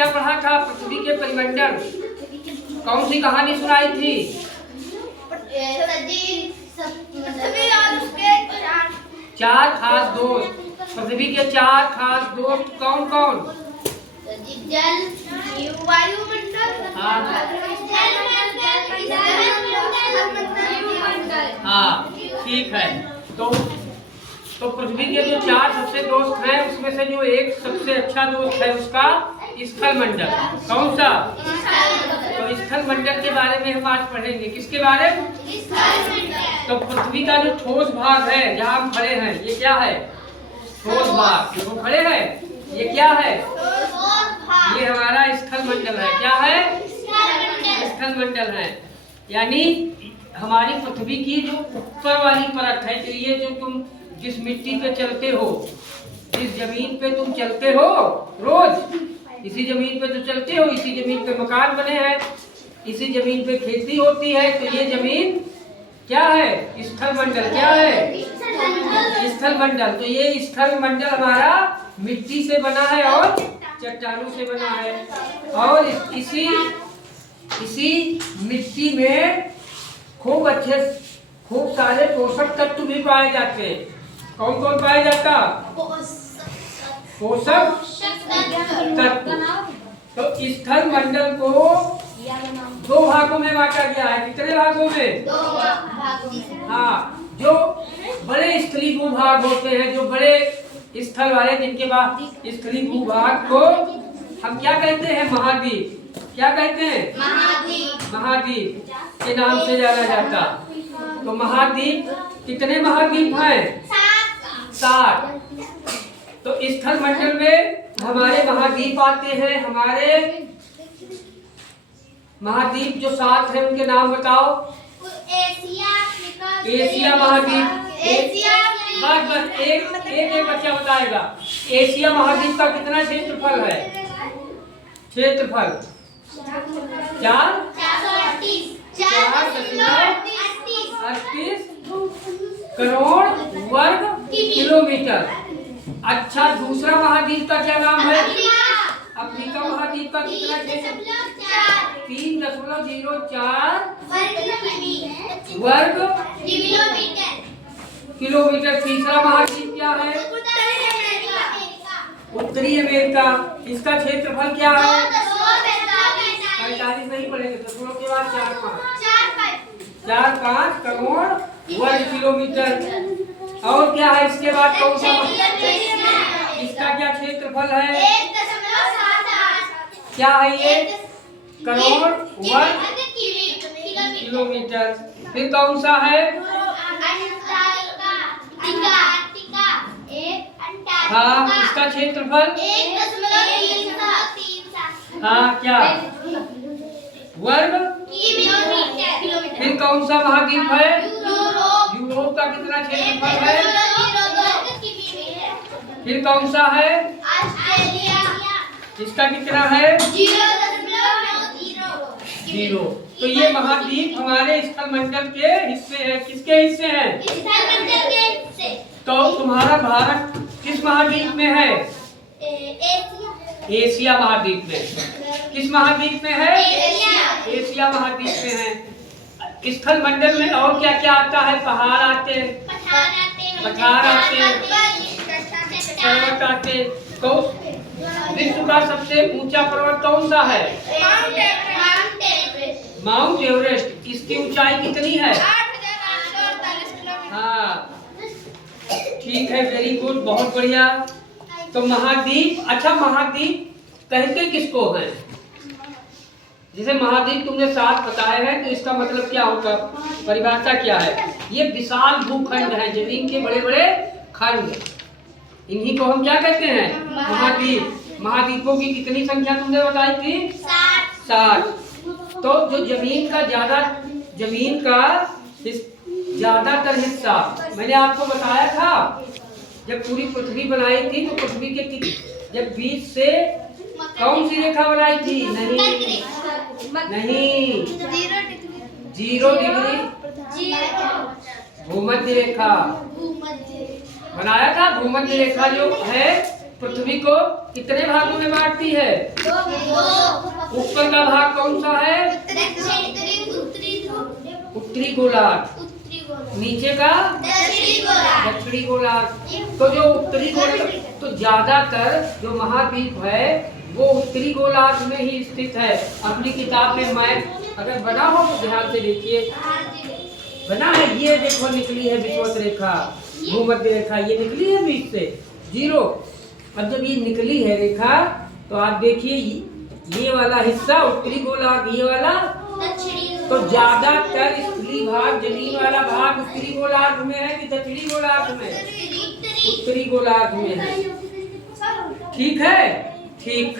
क्या पढ़ा था? पृथ्वी के परिमंडल। कौन सी कहानी सुनाई थी? चार खास दोस्त। पृथ्वी के चार खास दोस्त कौन कौन? जल, वायुमंडल, हाँ ठीक है। तो पृथ्वी के जो चार सबसे दोस्त हैं उसमें से जो एक सबसे अच्छा दोस्त है उसका स्थल मंडल। कौन सा? तो स्थल मंडल के बारे में हम आज पढ़ेंगे। किसके बारे में? तो पृथ्वी का जो ठोस भाग है जहाँ हम खड़े हैं ये क्या है? ठोस भाग। जो खड़े हैं ये क्या है? ये हमारा स्थल मंडल है। क्या है? स्थल मंडल है। यानी हमारी पृथ्वी की जो ऊपर वाली परत है, तो ये जो तुम जिस मिट्टी पे चलते हो, जिस जमीन पे तुम चलते हो रोज, इसी जमीन पे तो चलते हो, इसी जमीन पे मकान बने हैं, इसी जमीन पे खेती होती है। तो ये जमीन क्या है? स्थल मंडल। क्या है? स्थल मंडल। तो ये स्थल मंडल हमारा मिट्टी से बना है और चट्टानों से बना है। और इसी मिट्टी में खूब सारे पोषक तत्व भी पाए जाते हैं। कौन कौन पाया जाता? पोषक तत्व। तो स्थल मंडल को दो भागों में बांटा गया है। कितने भागों में? दो भागों। हाँ, जो बड़े स्थलीय भूभाग होते हैं, जो बड़े स्थल वाले, जिनके बाद स्थलीय भूभाग को हम क्या कहते हैं? महाद्वीप। क्या कहते हैं? महाद्वीप। महाद्वीप के नाम से जाना जाता। तो महाद्वीप, कितने महाद्वीप हैं? 7। तो स्थल मंडल में हमारे महाद्वीप आते हैं। हमारे महाद्वीप जो 7 हैं उनके नाम बताओ। एशिया महाद्वीप। बस एक बच्चा बताएगा। एशिया महाद्वीप का कितना क्षेत्रफल है? क्षेत्रफल 438 करोड़ वर्ग किलोमीटर। अच्छा, दूसरा महाद्वीप का क्या नाम है? अफ्रीका महाद्वीप का कितना क्षेत्रफल? 3.04 वर्ग किलोमीटर। तीसरा महाद्वीप क्या है? उत्तरी अमेरिका। इसका क्षेत्रफल क्या है? 45 नहीं पड़ेंगे, दशमलव के बाद 4-5 करोड़ वर्ग किलोमीटर। और क्या है इसके बाद? कौन सा? इसका क्या क्षेत्रफल है? 1.78 क्या है ये? करोड़ वर्ग किलोमीटर। फिर कौन सा है? हाँ, इसका क्षेत्रफल? हाँ, क्या? वर्ग किलोमीटर। फिर कौन सा महाद्वीप है? यूरोप का कितना क्षेत्रफल है? फिर कौन सा है? इसका कितना है? 0। तो ये महाद्वीप हमारे स्थल मंडल के हिस्से हैं। किसके हिस्से हैं? तो तुम्हारा भारत किस महाद्वीप में है? एशिया महाद्वीप में। किस महाद्वीप में है? एशिया महाद्वीप में है। स्थल मंडल में और क्या क्या आता है? पहाड़ आते हैं, पठार आते हैं, पर्वत आते हैं। तो विश्व का सबसे ऊंचा पर्वत कौन सा है? Mount Everest. इसकी ऊंचाई कितनी है? 8,548 किलोमीटर। हाँ ठीक है, वेरी गुड, बहुत बढ़िया। तो महाद्वीप, अच्छा महाद्वीप कहते किसको हैं? जैसे महाद्वीप तुमने 7 बताए हैं, तो इसका मतलब क्या होगा? परिभाषा क्या है? ये विशाल भूखंड है, जमीन के बड़े बड़े खंड, इन्हीं को हम क्या कहते हैं? महाद्वीप। महाद्वीपों की कितनी संख्या तुमने बताई थी? 7। तो जो जमीन का ज्यादातर हिस्सा मैंने आपको बताया था, जब पूरी पृथ्वी बनाई थी तो पृथ्वी के जब बीच से कौन सी रेखा बनाई थी? नहीं, 0 डिग्री भूमध्य रेखा बनाया था। भूमध्य रेखा जो है पृथ्वी को कितने भागों में बांटती है? दो। ऊपर का भाग कौन सा है? उत्तरी गोलार्ध। नीचे का दक्षिणी गोलार्ध। तो जो उत्तरी गोलार्ध, तो ज्यादातर जो महाद्वीप है वो उत्तरी गोलार्ध में ही स्थित है। अपनी किताब में मैप अगर बना हो तो ध्यान से देखिए, बना है। ये देखो निकली है विषुवत रेखा, भूमध्य रेखा, ये निकली है बीच से 0। अब जब ये निकली है रेखा तो आप देखिए ये वाला हिस्सा उत्तरी गोलार्ध, ये वाला तो ज्यादातर स्थली भाग, जमीन वाला भाग उत्तरी गोलार्ध में है कि दक्षिणी गोलार्ध में? उत्तरी गोलार्ध में है। ठीक है, ठीक।